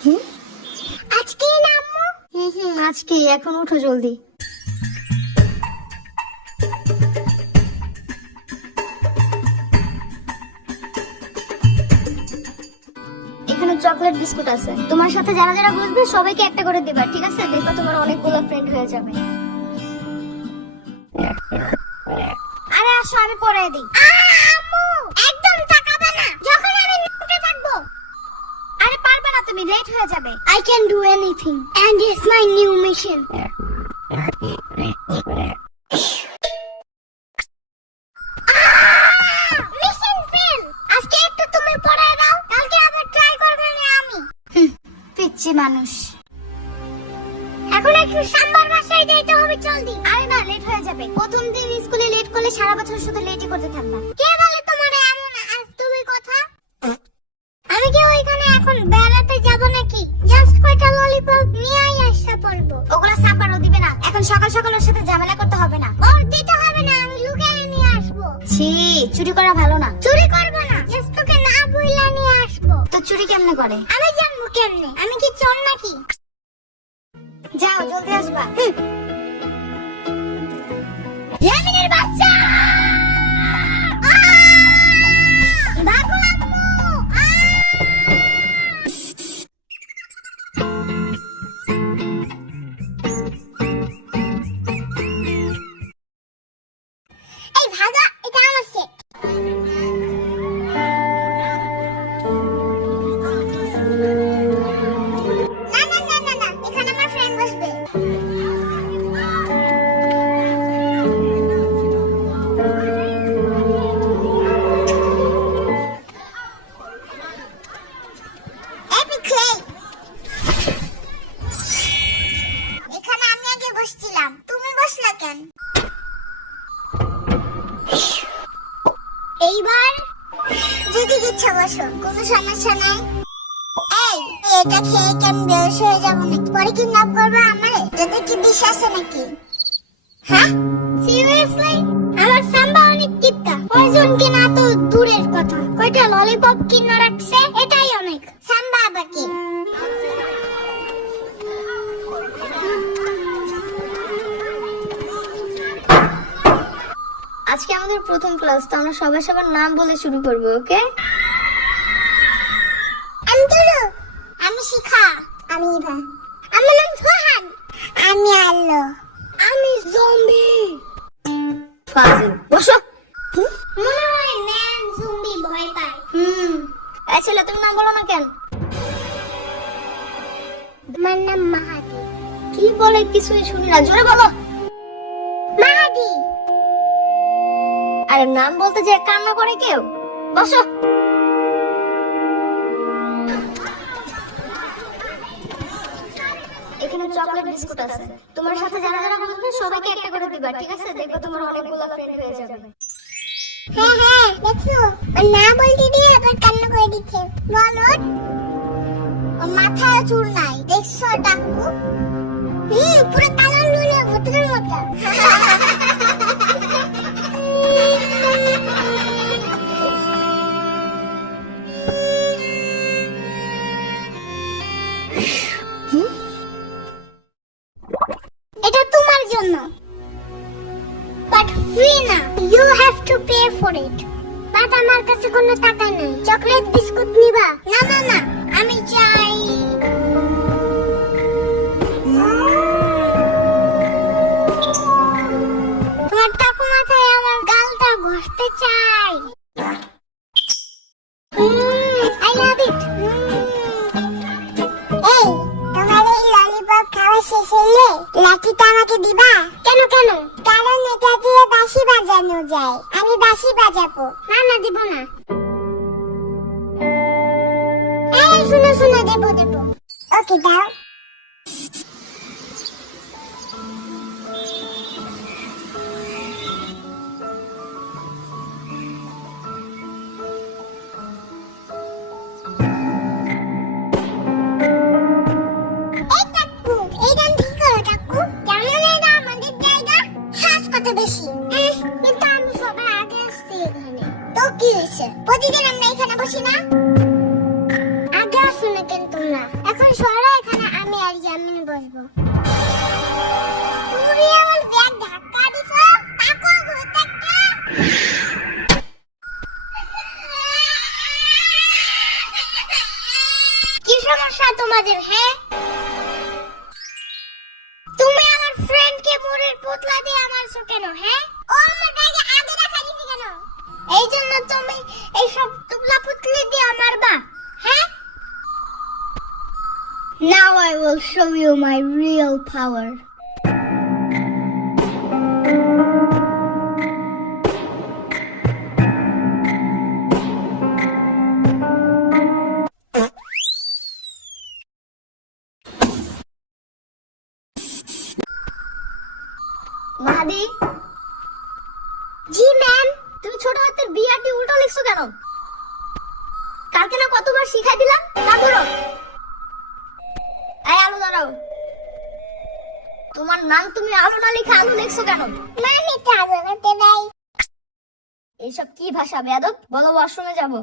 আজকে না আম্মু? আজকে, এখন উঠো জলদি। এখানে চকলেট বিস্কুট আছে, তোমার সাথে যারা যারা বসবে সবাইকে একটা করে দিবা, ঠিক আছে? দেখো তোমার অনেকগুলো ফ্রেন্ড হয়ে যাবে। আরে আসো, আমি পরে দিই। আম্মু একদম তাকাবে না যখন আমি উঠে থাকবো। আরে পারবে না, তুমি লেট হয়ে যাবে। I can do anything and it's my new mission. Mission fail. আজকে একটু তুমি পড়ায় দাও, কালকে আবার ট্রাই করবে না আমি। পিচ্ছি মানুষ। এখন একটু সাম্বার বাসায় যেতে হবে, জলদি। আরে না, লেট হয়ে যাবে। প্রথম দিন স্কুলে লেট করলে সারা বছর শুধু লেটই করতে থাকবা। কে বলে তোমার এমন আজ তুমি কথা? আমি কি ওইখানে এখন বেড়াতে যাব নাকি? জাস্ট কয়টা ললিপপ নিয়েই আসতে পারবো। ওগুলা সাম্বারও দিবে না, এখন সকাল সকাল ওর সাথে ঝামেলা করতে হবে না। ওর দিতে হবে না, আমি লুকিয়ে নিয়ে আসবো। ছি, চুরি করা ভালো না। চুরি করবো না, জাস্ট তোকে না বইলা নিয়ে আসবো। তো চুরি কেমনে করে? আমি জানবো কেমনে? আমি কি চোর নাকি? যাও, জলদি আসবা। ইয়ামিনের বাচ্চা! ভাগো আম্মু! এই ভাগা, এটা আমার সেট। না না না না না, এখানে আমার ফ্রেন্ড বসবে। Epic clay. এখানে আমি আগে বসছিলাম, তুমি বসলা কেন? এইবার যদি ইচ্ছা বসো, কোনো সমস্যা নাই। এই, এটা খেয়ে কি আমি বেহুশ হয়ে যাবো নাকি? পরে কিডন্যাপ করবে আমারে? এতে কি বিশ্বাস আছে নাকি? হ্যাঁ, সিরিয়াসলি? আমার সাম্বা অনেক কিপটা, পয়জন কিনা তো দূরের কথা, কয়টা ললিপপ কিনে রাখছে, এটাই অনেক। সাম্বা আবার কি? আজকে আমাদের প্রথম ক্লাস, তো আমরা সবাই সবার নাম বলে শুরু করবো, ওকে? আমি তুলু, আমি শিখা, আমি ইভা, আমার নাম সোহান, আমি আল্লো, আমি জম্বি। ফাজিল, বসো। মনে হয় ম্যান জম্বি ভয় পায়। এই ছেলে, তুমি নাম বলো না কেন? আমার নাম মাহাদি। কি বলে কিছুই শুনি না, জোরে বলো। মাহাদি। আরে নাম বলতে যে কান্না করে কেউ? বসো। এখানে চকলেট বিস্কুট আছে, তোমার সাথে যারা যারা বসবে সবাইকে একটা করে দিবা, ঠিক আছে? দেখো তোমার অনেকগুলো ফ্রেন্ড হয়ে যাবে। হ্যাঁ হ্যাঁ, দেখছো ওর না বলতে দিয়ে আবার কান্না করে দিচ্ছে। বলো, ওর মাথায় চুল নাই, দেখছো টাকু? পুরো কালো নুনে ভূতের মতো। এটা তোমার জন্য, বাট ফ্রি না, you have to pay for it. But আমার কাছে কোনো টাকা নেই। চকলেট বিস্কুট নিবা? না না না, আমি চাই তোমার টাকু মাথায় আমার গালটা ঘষতে চাই। আই লাভ ইট। এই, তোমার এই ললিপপ খাওয়া শেষ হলে লাঠিটা আমাকে দিবা? কেন কেন? কারণ এটা দিয়ে বাঁশি বাজানো যায়, আমি বাঁশি বাজাবো। না না, দিব না। এই শুনো শুনো, দেবো দেবো। ওকে, দাও। এই কাকু, এই গান ঠিক করো কাকু। কেমন এটা আমাদের জায়গা? শ্বাস কত বেশি। কিন্তু আমি সবার আগে আসছি এখানে। তো কি হয়েছে? প্রতিদিন আমরা এখানে বসি না? আগে আসো না কেন তোমরা? এখন সমস্যা তোমাদের? হ্যাঁ, তুমি আমার ফ্রেন্ডকে মুড়ির পুতলা দিয়ে মারছো কেন? হ্যাঁ, ও আমার ব্যাগে আগে রাখা দিছে কেন? এই জন্য তুমি এই সব তুবলা পুতলি দিয়ে মারবা? হ্যাঁ, now I will show you my real power. Mahadi, জি ম্যাম। তুমি ছোট হাতের বিআরটি উল্টো লিখছো কেন? কালকে না কতবার শিখাই দিলাম? তা করো। এই আলু দাঁড়াও। তোমার নাম তুমি আলু না লিখে আলু লিখছো কেন? মামি তো আগে করতে দেয়। এইসব কি ভাষা বেয়াদব? বলো ওয়াশরুমে যাবো।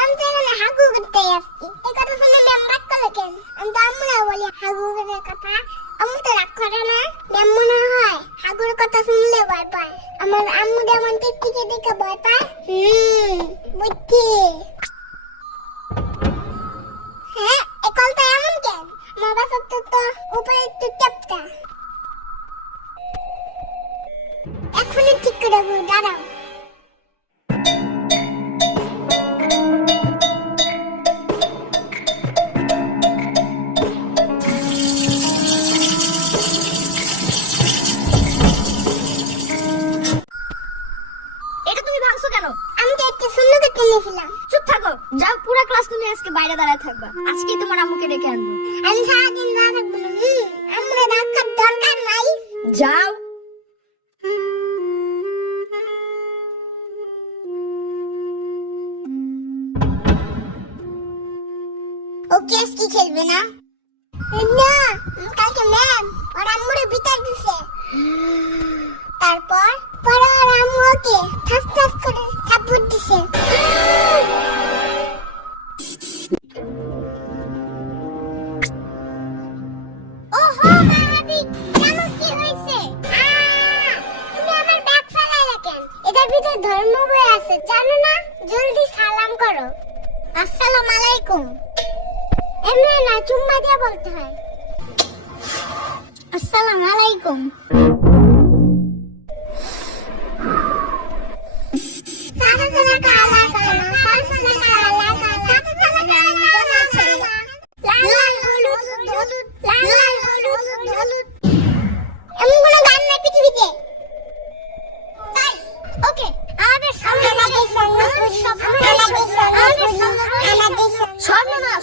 আমি তো এখানে হাগু করতে আসছি। এই কথা শুনে ম্যাম রাগ করলো কেন? আমি তো আম্মুরা বলি হাগু করার কথা। আম্মু তো রাগ করে না। ম্যাম মনে হয় হাগুর কথা শুনলে ভয় পায়। আমার আম্মু যেমন টিকটিকি দেখে ভয় পায়। বুঝছি। হ্যাঁ, এই কলটা এমন কেন? আমার বাসার তো উপরে একটু টেপটা। এখনই ঠিক করে দেবো, দাঁড়াও। এটা তুমি ভাঙছো কেন? আমি তো একটা সুন্দর করতে নিয়েছিলাম। চুপ থাকো। যাও, পুরো ক্লাস তুমি আজকে বাইরে দাঁড়ায় থাকবা। আজকে তোমার আম্মুকে ডেকে আনবো। আমি সারাদিন না থাকবো না। আমরা ডাক্তার দরকার নাই। যাও। ও কেস কি খেলবে না? না, কালকে ম্যাম ওর আম্মুরে বিতার দিছে। তারপর পরে ওর আম্মু ওকে ঠাস ঠাস করে থাপ্পড় দিছে। ওহো মাহাদি, কেন কি হয়েছে? তুমি আমার ব্যাগ ফেলাইলা কেন? এটার ভিতরে ধর্ম বই আছে, জানো না? জলদি সালাম করো। আসসালামু আলাইকুম। এমনি না, চুম্মা দিয়ে বলতে হয়। আসসালামু আলাইকুম।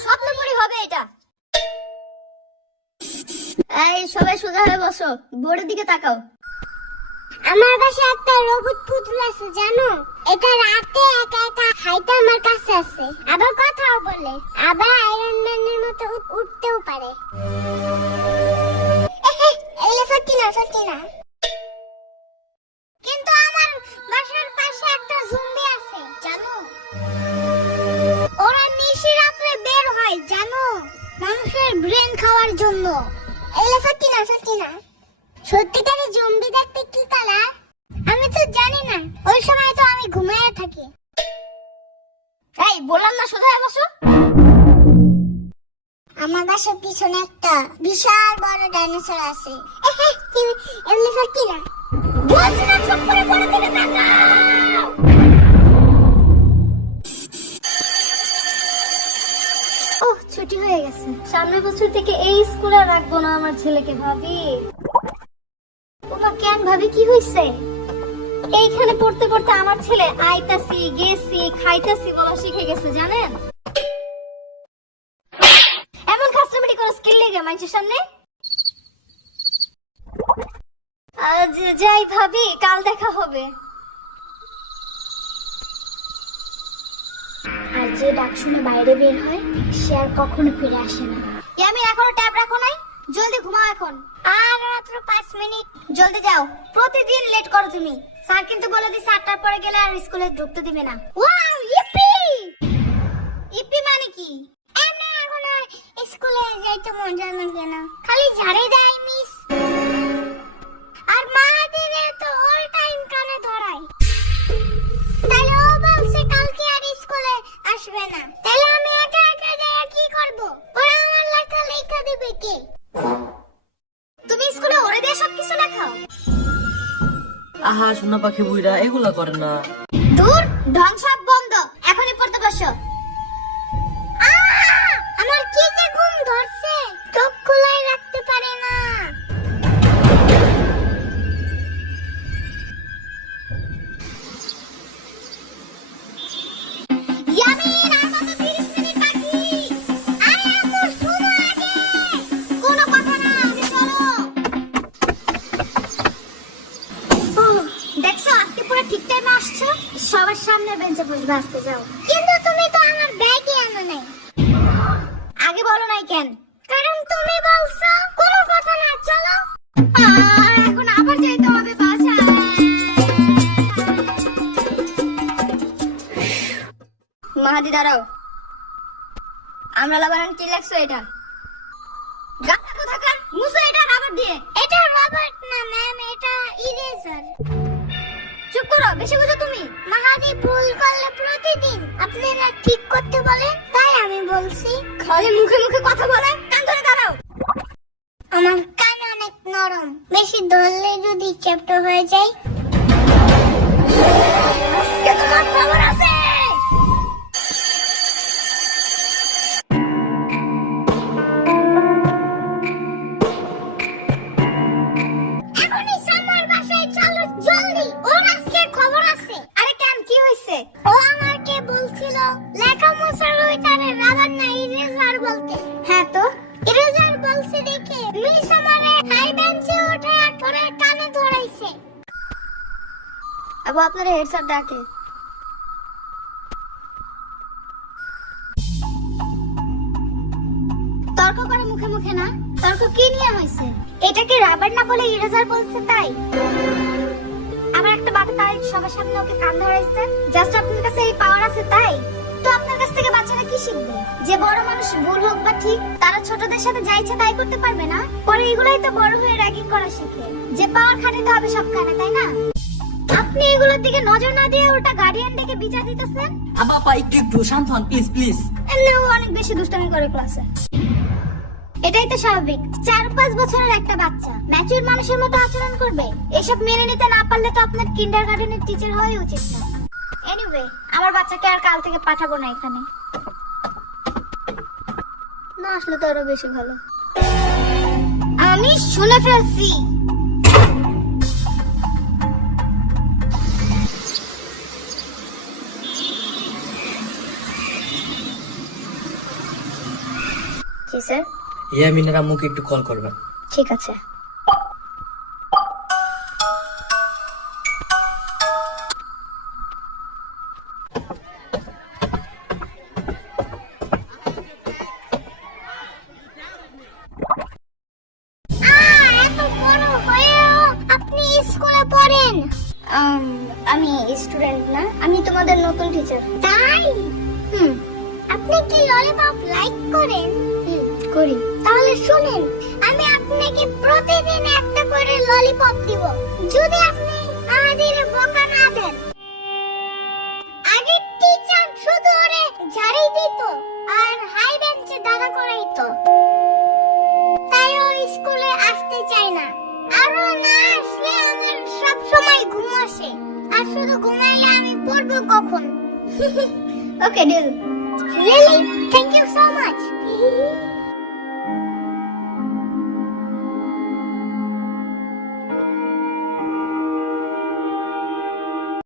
স্বপ্নপুরি হবে এটা। এই সবাই সোজা হয়ে বসো, বোর্ডের দিকে তাকাও। আমার বাসায় একটা রোবট পুতুল আছে, জানো? এটা রাতে একা একা হাইটা আমার কাছে আছে, আবার কথাও বলে, আবার আয়রন ম্যানের মতো উঠতেও পারে। এগুলো সত্যি না, সত্যি না। কিন্তু আমার বাসার পাশে একটা জম্বি আছে, জানো? ওরা নিশি রাত্রে বের হয়, জানো? মানুষের ব্রেন খাওয়ার জন্য। এগুলো সত্যি না, সত্যি না। সত্যিকারের জম্বি দেখতে কি কালার? আমি তো জানি না, ওই সময় তো আমি ঘুমিয়ে থাকি। এই বললাম না সোজা হয়ে বসো। আমার বাসার পিছনে একটা বিশাল বড় ডাইনোসর আছে। এগুলো সত্যি না। বলছি না চুপ করে বোর্ডের দিকে তাকাও। ওহ, ছুটি হয়ে গেছে। সামনের বছর থেকে এই স্কুলে রাখবো না আমার ছেলেকে। ভাবি, ওমা কেন ভাবি, কি হইছে? এইখানে পড়তে পড়তে আমার ছেলে আইতাছি, গেছি, খাইতাছি বলা শিখে গেছে, জানেন? এমন খাসলামিটি করে স্কিল লেগে মানুষের সামনে। আজ যাই ভাবি, কাল দেখা হবে। আর যে ডাক শুনে বাইরে বের হয়, সে আর কখনো ফিরে আসে না। আমি এখনো ট্যাব রাখো নাই? জলদি ঘুমাও এখন। আর মাত্র 5 মিনিট। জলদি যাও, প্রতিদিন লেট করো তুমি। স্যার কিন্তু বলে দিছে 8টার পরে গেলে আর স্কুলে ঢুকতে দিবে না। Wow, E P! ইপি মানে কি? এমনি এখন আর স্কুলে যাইতে মন যায় না কেন? খালি ঝাড়ে দেয় মিস। আর মাহাদিরে তো অল টাইম কানে ধরায়। তাহলে ও বলছে কালকে আর স্কুলে বন্যা পাখি বুইরা এগুলা করে না। দূর, ঢং সব বন্ধ, এখনই পড়তে বসো। আমার কি যে ঘুম ধরছে, চোখ খোলাই রাখতে পারি না। ইয়ামিন, আর মাত্র 30 মিনিট বাকি। আরে আম্মু, শোনো আগে। কোনো কথা না, আগে চলো। দেখছো, আজকে পুরো ঠিক টাইমে আসছো। সবার সামনে বেঞ্চে বসবে, আজকে যাও। কিন্তু তুমি তো আমার ব্যাগই আনো নাই। আগে বলো নাই কেন? কারণ তুমি বলছো। কোনো কথা না, চলো। এখন আবার যাইতে হবে বাসায়। মাহাদি দাঁড়াও, আমরা লাবারান কি লেখছো এটা? গাছা কোথাকার, মুছো এটা রাবার দিয়ে। এটা রবার্ট না ম্যাম, এটা ইরেজার। চুপ করো, বেশি বুঝো তুমি। মাহাদি ভুল করলে প্রতিদিন আপনি না ঠিক করতে বলেন, তাই আমি বলছি। খালি মুখে মুখে কথা বলে, কান ধরে দাঁড়াও। আমার কান অনেক নরম, বেশি ধরলে যদি চ্যাপ্টা হয়ে যায়। আজকে তোমার খবর আছে। এখনই সামার বাসায় চলো, জলদি, ওর আজকে খবর আছে। আরে কেন, কি হয়েছে? ও আমাকে বলছিল লেখা মোছার ওইটারে রাবার না ইরেজার বলতে। হ্যাঁ তো, ইরেজার বলছে দেখে মিস আমারে হাই বেঞ্চে উঠে পরে কানে ধরাইছে। আবু আপনার হেডসেট ডাকে। তর্ক করে মুখে মুখে না, তর্ক কি নিয়ে হয়েছে? এটাকে রাবার না বলে ইরেজার বলছে তাই? আবার একটা বাচ্চা তাই সবার সামনে ওকে কান ধরাইছে। জাস্ট আপনার কাছে এই পাওয়ার আছে তাই? তো আপনার কাছ থেকে বাচ্চারা কি শিখবে? যে বড় মানুষ ভুল হোক বা ঠিক, তারা ছোটদের সাথে যা ইচ্ছা তাই করতে পারবে না? পরে এগুলাই তো বড় হয়ে র্যাগিং করা শিখে। যে পাওয়ার খাটাতে হবে সব কানে, তাই না? আপনি এগুলোর দিকে নজর না দিয়ে উল্টা গার্ডিয়ান ডেকে বিচার দিতেছেন। আপা একটু একটু শান্ত হন প্লিজ প্লিজ। এমনিও অনেক বেশি দুষ্টামি করে ক্লাসে। এটাই তো স্বাভাবিক। 4-5 বছরের একটা বাচ্চা ম্যাচিউর মানুষের মতো আচরণ করবে। এসব মেনে নিতে না পারলে তো আপনার কিন্ডারগার্টেনের টিচার হওয়া উচিত না। এনিওয়ে, আমার বাচ্চাকে আর কাল থেকে পাঠাবো না এখানে। না আসলে তো আরো বেশি ভালো। আমি শুনে ফেলছি। জি স্যার। ইয়ামিনের আম্মুকে একটু কল করবেন। ঠিক আছে। এত বড় হয়েও আপনি স্কুলে পড়েন? আমি স্টুডেন্ট না, আমি তোমাদের নতুন টিচার। তাই? আপনি কি ললিপপ লাইক করেন? করি। তাহলে শুনেন, আমি আপনাকে প্রতিদিন একটা করে ললিপপ দিব যদি আপনি আমাদের বকা না দেন। আগের টিচার শুধু ওরে ঝাড়ি দিত আর হাই বেঞ্চে দাঁড়া করাইতো, তাই ও স্কুলে আসতে চায় না। আরো না আসলে আমার সব সময় ঘুম আসে, আর শুধু ঘুমাইলে আমি পড়বো কখন? Okay deal. Really? Thank you so much.